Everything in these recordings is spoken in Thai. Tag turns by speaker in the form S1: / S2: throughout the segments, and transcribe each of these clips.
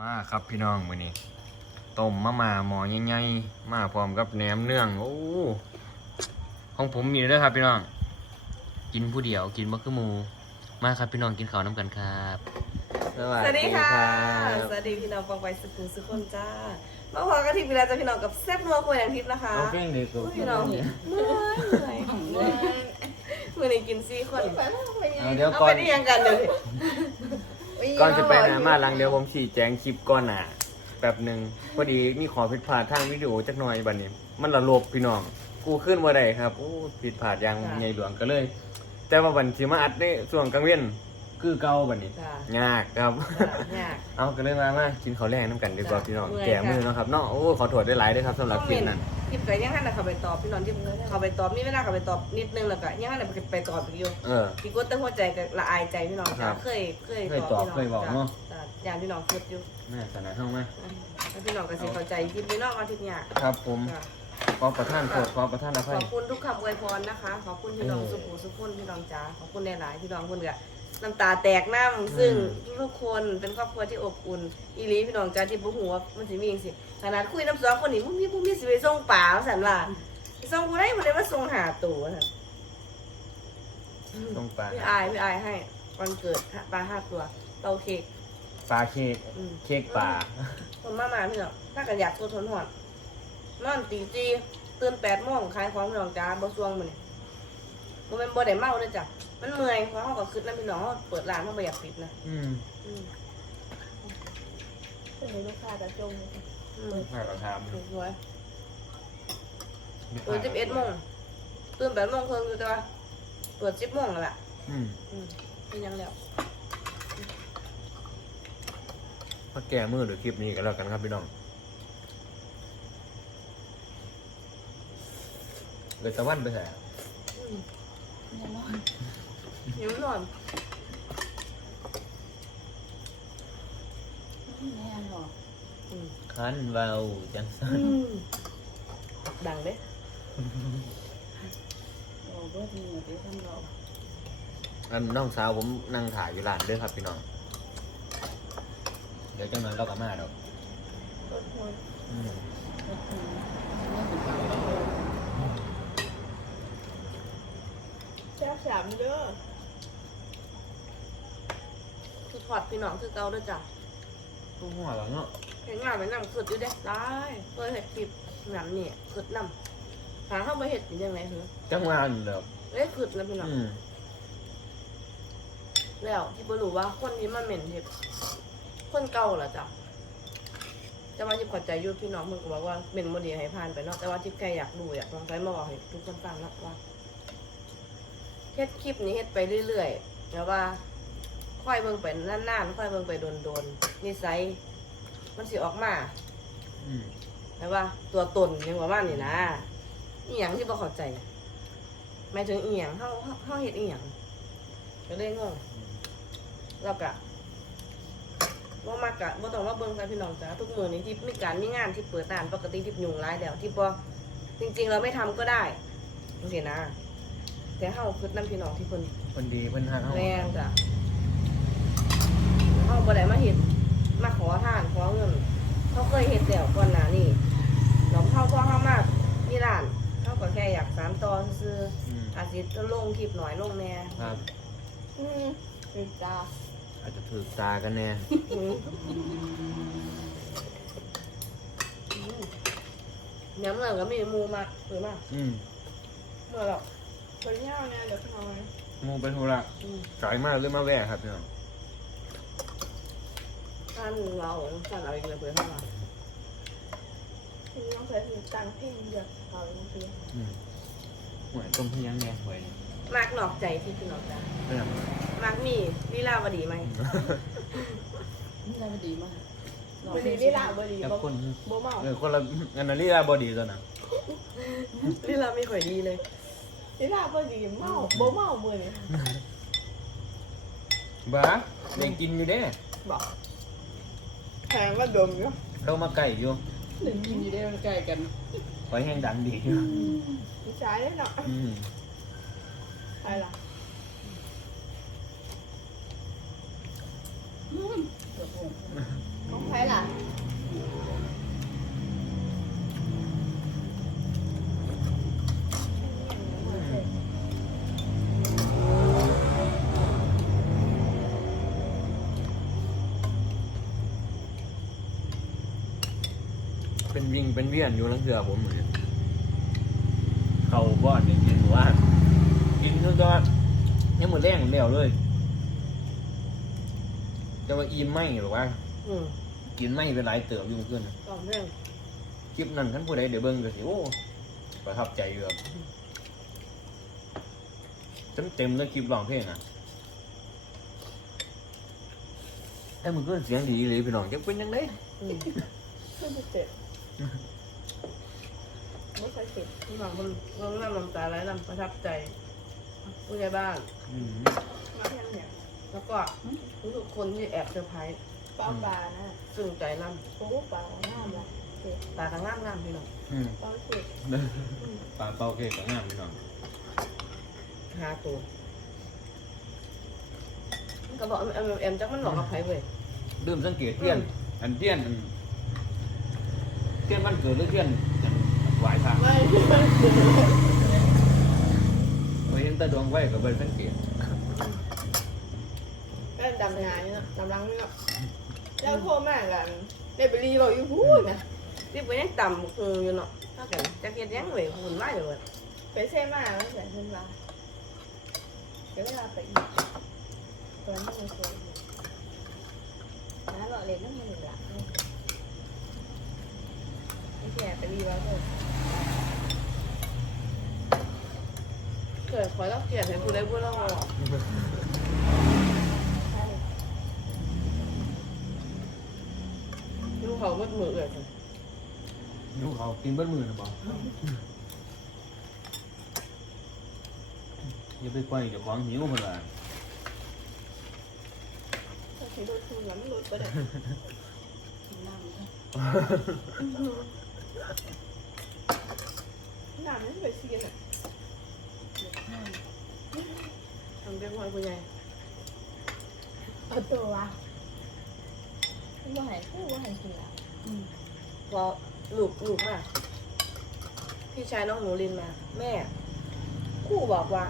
S1: มาครับพี่น้องมื้อนี้ต้มมาม่าหมอใหญ่ๆมาพร้อมกับแหนมเนื้องโอ้ของผมมีเด้อครับพี่น้อง กินผู้เดียวกินบ่คือหมู มาครับพี่น้องกินข้าวน้ำกันครับ
S2: สวัสดีค่ะ สวัสดีพี่น้องฟังไปสุขุมสุขคนจ้ามาพอกันที่เวลาจะพี่น้องกับแซ่บนัวครัวอย่างทิพย์นะคะ
S1: เอาเพลงดีสุด
S2: พี่น้องเมื่อยเมื่อยเมื่อยเมื่อนี้กินซี่คน
S1: เอาเดี๋ยว
S2: เอา
S1: ก่อ
S2: ไป
S1: น
S2: ได้ยังกันเดี๋ยวนี้
S1: ก่อนจะไปหามาหลังเดี๋ยวผมชี้แจงคลิปก่อนหน่ะแป๊บหนึ่งพอดีมีขอผิดพลาดทางวิดีโอจักหน่อยบัดนี้ มันละลบพี่น้อง กูขึ้นมาได้ครับโอ้ผิดพลาดอย่างใหญ่หลวงก็เลย แต่ว่าวันที่มาอัดในช่วงกลางเว้น คือเก่าบัดนี้
S2: จ้า
S1: ยากครับ
S2: จ้ายาก
S1: เอาก็เลยมามากินข้าวแรงน้ำกันดีกว่า
S2: จ้ะ
S1: พี่น้อง
S2: เมื่อย
S1: แก่มือ
S2: ค่ะ
S1: เนาะครับเนาะโอ้ขอโทษได้หลายด้วยครับสำหรับคลิปนั้น
S2: ทิพย์ก็ยังให้นะเขาไปตอบพี่น้องที่เขาไปตอบมีเวลาเขาไปตอบนิดนึงแล้วก็ยังให้ไปตอบอีกอยู่
S1: เออ
S2: พี่กดตั้งหัวใจกับละอายใจพี่น้อง
S1: ครั
S2: จ้า
S1: บ
S2: เคยเคย
S1: เคยตอบ
S2: พี่น้ง
S1: เคยบอกเนอะ
S2: จ้อย่างพี่น้องคิดอยู่
S1: แม่สนายเข้ามา
S2: แล้วพี่น้องก็สิเข้าใจทิพย์พี่น้องมาทิพย์ยาก
S1: ครับผม
S2: จ้ะ
S1: ขอประท่านโทษขอประท่านอ
S2: ข
S1: ภัย
S2: อบคุณทุกคำอวยพรนะคะ ขอบคุณพี่น้อง
S1: เออ
S2: สุขุมสุขคนพี่น้องจ๋าขอบคุณหลายๆพี่น้องคนกับ น้ำตาแตกน้ำซึ่ง
S1: อืม
S2: ทุกคนเป็นครอบครัวที่อบอุ่น อีหลีพี่น้องจ๋าที่บุหัวามันสิมีอย่างสิขนาดคุยน้ำสองคนนี้มุ้งมีมุ้งมีสิไปส่งป่าสันว่าไปส่งกูได้บ่ได้มาส่งหาตัวสัน
S1: ตรงปลา
S2: พี่อายพี่อายให้วันเกิดปลาห้าตัวเตาเค้ก
S1: ปลาเค้ก
S2: อืม
S1: เค้กปลา
S2: คนมามาพี่น้องถ้ากันอยากตัวทนหอดนอนตีจีตื่นแปดโมงขายของพี่น้องจ้าบ่ซวงมัน มันเป็นบ่ได้เมาเลยจ้ะมันเมื่อยเพราะเขาก็คิดนะพี่น้องเขาเปิดร้านเขาบ่อยากปิดนะ
S1: อืม
S2: อืม
S3: เป็นลูกค้าจะจง
S2: อืม
S1: ให้เราท
S2: สวยำเปิดสิบเอ็ดโมงตื่นแปดโมงครึ่งอยู่แต่ว่าเปิดสิบโมงแล้วล่ะ
S1: อืม
S2: อืมเป็นยังแล้ว
S1: มาแก้มือหรือคลิปนี้กันแล้วกันครับพี่น้องเลยตะวันไปใส่
S2: อืม
S3: แน่นอน
S2: หิวนอน
S3: แน่นอน
S2: อืม
S1: คันเบาจังสัน
S2: อืมดังเด้
S3: โอ้เบิร์ดมีหมดที่ท่านเรา
S1: อันน้องสาวผมนั่งถ่ายอยู่ร้านเด้วยครับพี่น้อง เดี๋ยวจังนั้นเราก็มาดอก
S3: รถคน
S1: อืม
S3: รถคนไม่ถึงกับ
S2: แซ่บ สามเด้อคือถอดพี่น้องคือเก่าเด้อจ้ะ
S1: ก็หัวเราเนาะ
S2: เห็นงานไปนั่งสุดอยู่เด้ได้เคยเห็ดคลิปหนังนี่ขึ้นนำหาเข้าไปเห็ดเป็นยังไงเหรอ
S1: จังหวะนั่นแหล้ว
S2: เอ้ยขึ้นแล้วพี่น้อง
S1: อืม
S2: แล้วที่บรู้ว่าคนนี้มันเหม็นเห็ดคนเก่าเหรอจ้ะจะมาที่ขอใจอยุพี่น้องมึงก็บอกว่าเหม็นโมดีให้ผ่านไปเนาะแต่ว่าที่แกอยากดูอยากลองใช้มาบอกให้ทุกคนฟังนะว่า เฮ็ดคลิปนี้เฮ็ดไปเรื่อยๆแล้วว่า ค่อยเบิ่งไปนานๆค่อยเบิ่งไปโดนๆนิสัยมันสิออกมา
S1: อืม
S2: แปลว่า ตัวตนยังประมาณนี้นะอีหยังที่บ่เข้าใจหมายถึงอีหยังเฮาเฮาเฮาเฮ็ดอีหยังก็เลยงงแล้วก็บ่มักกะบ่ต้องมาเบิ่งกันพี่น้องจ้าทุกมื้อนี้ที่มีการมีงานที่เปิดร้านปกติที่ยุ่งหลายแล้วที่บ่จริง ๆ เราไม่ทำก็ได้จังซี่นะ แต่เฮาคือนํพี่น้องที่เพิ่น
S1: คนดีเพิ่นหักเฮา
S2: แม่นจ้ะเฮาบ่ได้มาเฮ็ดมาขอทานขอเงินเขาเคยเฮ็ดแล้วก่อนหน้านี้แล้วเฮาพอเฮามามีร้านเฮาก็แค่อยากสานต่อซื่อ
S1: อืม
S2: ๆอาจสิลงคลิปหน่อยลงแหน่
S1: ครับ
S3: อืมติดตา
S1: อาจจะถือตากันแน่
S2: อืมย้ำเลยก็มีหมูมาหรือมา
S1: อืม
S2: เมื่อหรอก
S3: คนเที่ยวเนี่ยเดี๋ยวเขา
S1: หมูเป็นธุระ
S2: อืม
S1: สายมากเลยมาแวะครับพี่น้อง
S2: ท่านเราท่านเอาอีกเลยเปิดเข้ามา
S3: คือต้องใช้ถึงตังเพ่งเยอะเขาบางที
S1: อืมหวยต้มพี่ยังแน่หวย
S2: มากนอกใจที่พี่น้องจ้ะ
S1: เรื่อง
S2: มากมีลีลาวดีไหม
S3: นี่อะไรดีมาก
S4: บดีนี่ล่ะบดี
S1: กับ
S4: บ่
S1: คน
S4: บ่เมา
S1: เออคนละอันนั้นเรียกบอดีตัวน่ะ
S2: ลีลาไม่ค่อยดีเลย
S4: นี่ล่ะบดีเมาบ่เมามื้อนี้
S1: บ้ายังกินอยู่เด้
S4: บอกแพงก็ดมอยู่
S1: เรามาไก่อยู่
S3: หนึ่งกินอยู่ได้มันใกล้กัน
S1: ไว้แห้งดังดีอยู่
S4: มีสายได้เนาะ
S1: อืม
S4: ใครล่ะ
S3: เกือบหง
S4: ของใครล่ะ
S1: เป็นวิ่งเป็นเวียนอยู่ลังเถื่อผมเนี่ยเขาบ้านเนี่ยกินหมู่บ้านกินคือก็ยังเหมือนแรงเดียวเลยจะว่าอิ่มไหมหรือว่า
S2: อืม
S1: กินไหมเป็นหลายเติบอยุ่งขึ้น
S2: สองเรื่อง
S1: คลิปนั้นท่านผู้ใดเดี๋ยวเบิ่งก็สิโอ้ประทับใจอยู่ครับเต็มเต็มๆเลยคลิปร้องเพลงอะไอ้มึงก็เสียงดีเลยพี่น้องจะเป็นยังไง
S2: อืม
S4: ขึ้นไปเจ็ด ไม่เคยเจ็ด
S2: พี่น้องคนน้องน้ำน้ำตาไหลน้ำประทับใจผู้ใหญ่บ้าน
S1: อืม
S4: มาแค่เนี่ย
S2: แล้วก็ทุกคนที่แอบเซอร์ไพรส์
S4: ปลาปลานะ
S2: ซึ่งใจน้
S4: โอ้ปลาหน้าละเจ็ดำ
S2: ตาทางงามงามพี่น้อง
S1: อืม
S4: ปลาเจ็ด
S1: ปลาเป้าเค้กก็งามพี่น้อง
S2: หาตัวมันก็บอกเอ็มเอ็มจักมันหลอกกับไผเว้ย
S1: ลืมสังเกตเทียนอันเทียนอัน เทียนวันเกิดหรือเทียนอันไหวพระ
S4: ไม่
S1: ไปเห็นแตาดวงไว้กับเบิร์สังเกต
S4: แม่ดำงานนี่เนาะดำลังนี่เนาะแล้วโทรมากันเดบิลีบอกอยู่พูดนะ
S2: ที่ไปยังต่ำคงอยู่เนาะถ้ากันจะเฮ็ดหยังเว้ยหุ่นไล่เลย
S4: ไปเซ่มาแล้วเสียขึ้นมาเดี๋ยวเวลาไปอีกตอนนี้มันสวยนะเราเล่นนั่นมันหนึ่งหลัก ไม่แก่ไปรีว่าเถอะ
S2: เกิดคอยเราเกลียดให้ผู้ใดผู้เราบอก
S4: ใช่
S2: ลูกเขามืดมือเลย
S1: ลูกเขากินเบิ้ลมือนะบอกอย่าไปปล่อยเดี๋ยวของหิวมันละ
S4: ถ้าใช้รถทุนแล้วไม่รถไปเลย หนาไม่ไปเซียนอะ
S2: ทำเป็นคนผู้ใหญ่
S4: เอาตัววะว่าหายคู่ว่าหายกินแล้ว
S2: พอลูกลูกมาพี่ชายน้องหนูลินมา แม่ครู่บอกว่า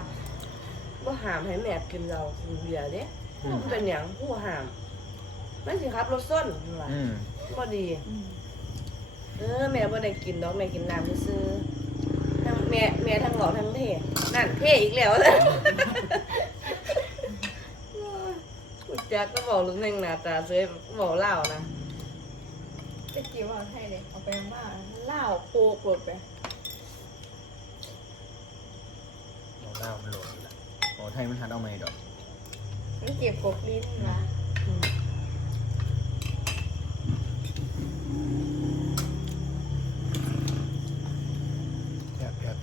S2: ว่าหามให้แม่กินเรากินเบียร์เด้
S1: อืม
S2: เป็นอย่างครู่หาม มันสิครับรถส้นว่ะ
S1: อืม
S2: ก็ดี เออแม่บ่ได้กินดอกแม่กินน้ำซื้อทั้งแม่แม่ทั้งหล่อทั้งเท่นั่นเท่อีกแล้วเลยกูจักก็บอกลุงเน่งหน้าตาสวยบอกเล่านะ
S4: จะกี่ว่าให้เลยเอาไปมาเล่าโปกหลดไป
S1: เอาเหล้ามันโหลดอยู่ละโอ้ไทยมันหัดเอาไหมดอก
S4: มันเก็บกบลิ้นนะ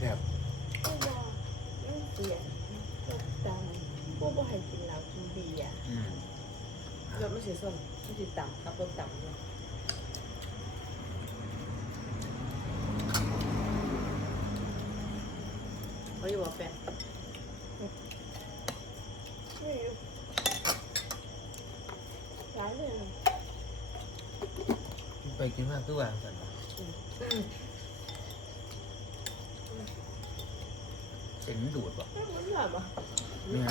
S1: แทบแทบ
S4: ไม่ว่าไม่เสียรถดังพวกว่าหายกินแล้วกินเบียร์
S1: อืม
S2: รถไม่สีส้มไม่สีต่ำครับรถต่ำด้วยเขาอยู่บอกแฟน
S4: ไม่รู้ร้ายเลยน
S1: ไปกินมากตัวางสันเส้ นมันดูดป่ะ
S4: ไม่เหมือนแบบอะ
S1: เนี่ย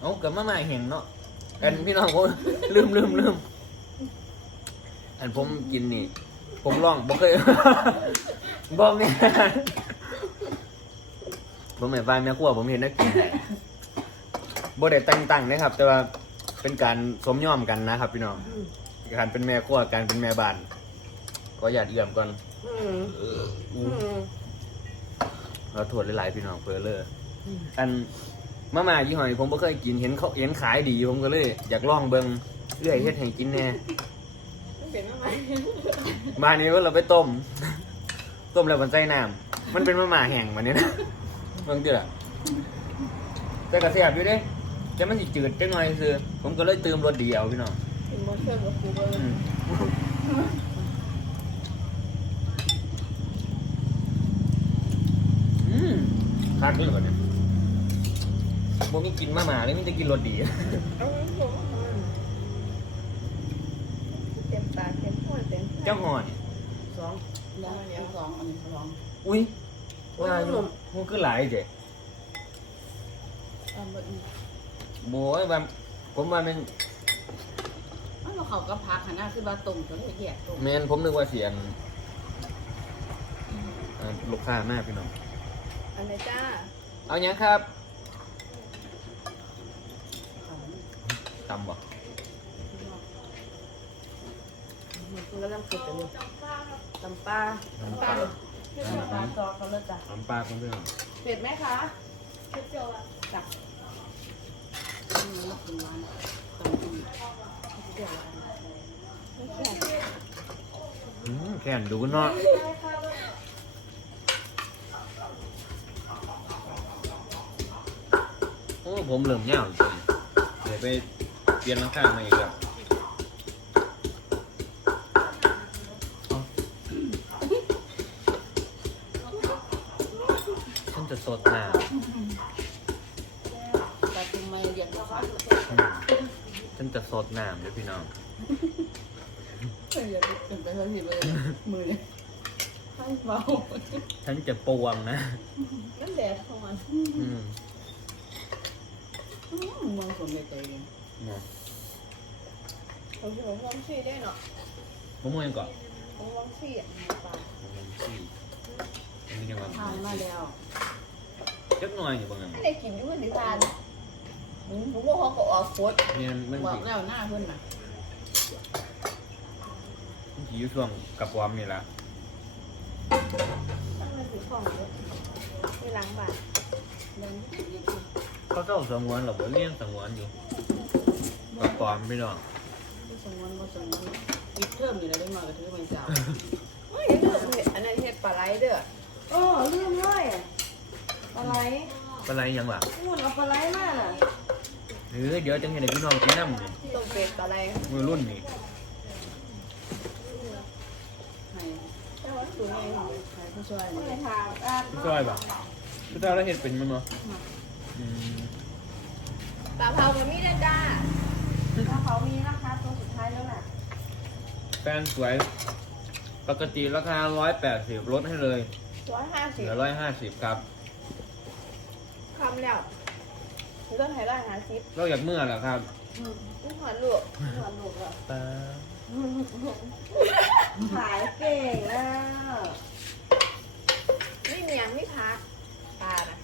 S1: เอากลับมาใหม่เห็นเนาะอันพี่น้องผมลืมลืมลืมอันผมกินนี่ ผมลองบ่เคยบ่แม่นผมแม่บ้านแม่ครัวผมเห็นนักกินบ่ได้ตั้งตั้งนะครับ แต่ว่าเป็นการสมยอมกันนะครับ พี่น้อง
S2: อืม
S1: การเป็นแม่ครัวการเป็นแม่บ้านก็อย่าเอื่อมก่อน
S2: อืม
S1: อื
S2: อืม
S1: เราถวดหลายๆพี่น้องเพื่อเลย
S2: อืม
S1: อันมาม่ายี่ห้อนี้ผมบ่เคยกินเห็นเขาเห็นขายดีผมก็เลย อยากลองเบิ่งเอื้อยเฮ็ดให้กินแน่
S4: มันเป็นอะไร
S1: บ้านนี้ว่าเราไปต้ม ต้มแล้วมันใส่น้ำมันเป็นมาม่าแห้งวันนี้นะเบิ่งติล่ะแต่ก็แซ่บอยู่เด้แต่มันสิจืดจังหน่อยคือ ผมก็เลยเติมรสดีเอาพี่น้อง
S4: เป็นโมเชื่อมกับครูเบอร์
S1: อืมอืม คักเลยก่อนเนี่ยบ่มีกินมาม่าเลยมีแต่กินรสดี
S4: เอาไว้บอกว่าเต็มตาเต็มหัวเต็ม
S1: เจ้าหอน
S2: สอง
S3: แล้วอันนี้สองอันนี้สอง
S1: อุ้ยว่าอยู่มันคือหลายเจ้
S3: ตามแบบนี้
S1: โบยว่าผมว่ามัน
S3: อ้าวเราเขาก็พักหันหน้าคือว่าตรงก็เลยแยกตรง
S1: แมนผมนึกว่าเสียนอ่าลูกค้ามากพี่น้อง
S4: อันไหนจ้า
S1: เอาอย่างครับตำบ่
S3: มันก็ต้องคิดกันอยู่ตำปลา
S1: ตำปลา
S3: ตำปลาซอสเขาเลยจ้ะ
S1: ตำปลาของเพื่อน
S3: เผ็ดไหมคะ
S4: เผ็ดเจียวอะ
S3: จ้ะ
S1: อืมแค่นดูเนาะ อ้ผมเหลื่อมเงาจริงเดี๋ยวไปเปลี่ยนข้างๆมาอีกแล้วเอาฉันจะสดน้
S3: แต่ถึงมาเรียนภาษาำ
S1: อืมฉันจะสดน้ำเด้วยพี่น้อง
S3: เรียนเป็นไปเท่าที่เลยมือให้เบา
S1: ฉันจะปวงนะ
S4: นั่นแดดของมัน
S1: อื ม
S3: เมืองสมเด็จตัวเอง
S1: เนาะ
S4: ผมผมวางชีได้เนาะ
S1: ผมมองยังก่อน
S4: ผมวางชีอะปลา
S1: ผมมองสี่อันนี้ยังว่า
S3: ทานมาแล้ว
S1: จักหน่อยอยู่บางอย่าง
S4: ไม่ได้กินด้วยดิทานผมว่าเขาก็ออกโคตร
S1: เนี่ยมัน
S3: บอ
S1: สิ
S3: กแล้วหน้าเพื่อนน่ะ
S1: มันสิอยู่ช่วงกับวอมนี่ละ
S4: ตั้งแต่ถือของเลยไปล้างบาท
S3: เดิน
S1: เขาเจ้าสงวนหรอบ่เลี้ยงสงวนอยู่กับวอมพี่น้อง
S3: ที่สมวนก็สมวนอีกเทอมอยู่แล้วได้มากับเธอไม่เจ้า
S4: ไม่เห็นเด้อเห็ดอันนั้นเห็ดปลาไหลเด้อ
S3: โอ้เรื่องเลยปลาไหล
S1: เป็นไรยังล่ะ
S3: พูดเอาปลาไหลมาล่ะ
S1: หรือเดี๋ยวจังเห็นให้พี่น้องกินน้ำนี่
S4: ต้มเป็ดปลาไหล
S1: มือรุ่นนี่
S3: ให้
S4: แต่ว่าสูงไง
S3: ให้ผู้ช่วย
S4: ไม่
S3: นี่
S4: ทางอะ
S1: พี่จ้อยป่ะพี่จ้อยแล้วเห็ดเป็นมั้ยมั้อืม
S4: ปลาเผาแบบนี้นะจ้าปลาเผามีนะคะตัวสุดท้ายแล้วแหละ
S1: แป้งสวย ปกติราคาร้อยแปดสิบลดให้เลย
S4: ร้อยห้า
S1: เห
S4: สิบ
S1: ลือร้อยห้าสิบครับ
S4: คำแล้วเรื่องไทยร้อยห้าสิบ
S1: เราอยากเมื่อแหละครับ
S4: อุ้งหัวลูกหัวลูกอะ
S1: ตา
S4: ขายเก่งอะนี่เมียงไม่พักปลานะ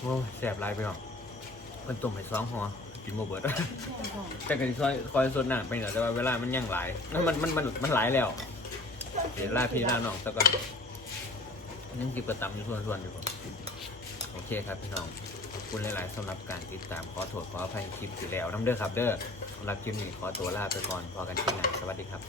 S1: โอ้ยแสบหลายไปหรอกมันต้มให้สองหัวกินโมเบิร์ดแต่กันซอยคอยสดหนักไปหน่อยแต่ว่าเวลามันยังหลายแล้วมันมันมันมันหลายแล้วเดี๋ยวลาพี่ลาน้องซะก่อนยังกินประตำอยู่ส่วนๆอยู่ก่อนโอเคครับพี่น้องขอบคุณหลายๆสำหรับการติดตามขอโทษขออภัยคลิปอยู่แล้วน้ำเด้อครับเด้อสำหรับคลิปนี้ขอตัวลาไปก่อนพอกันที่ไหนสวัสดีครับ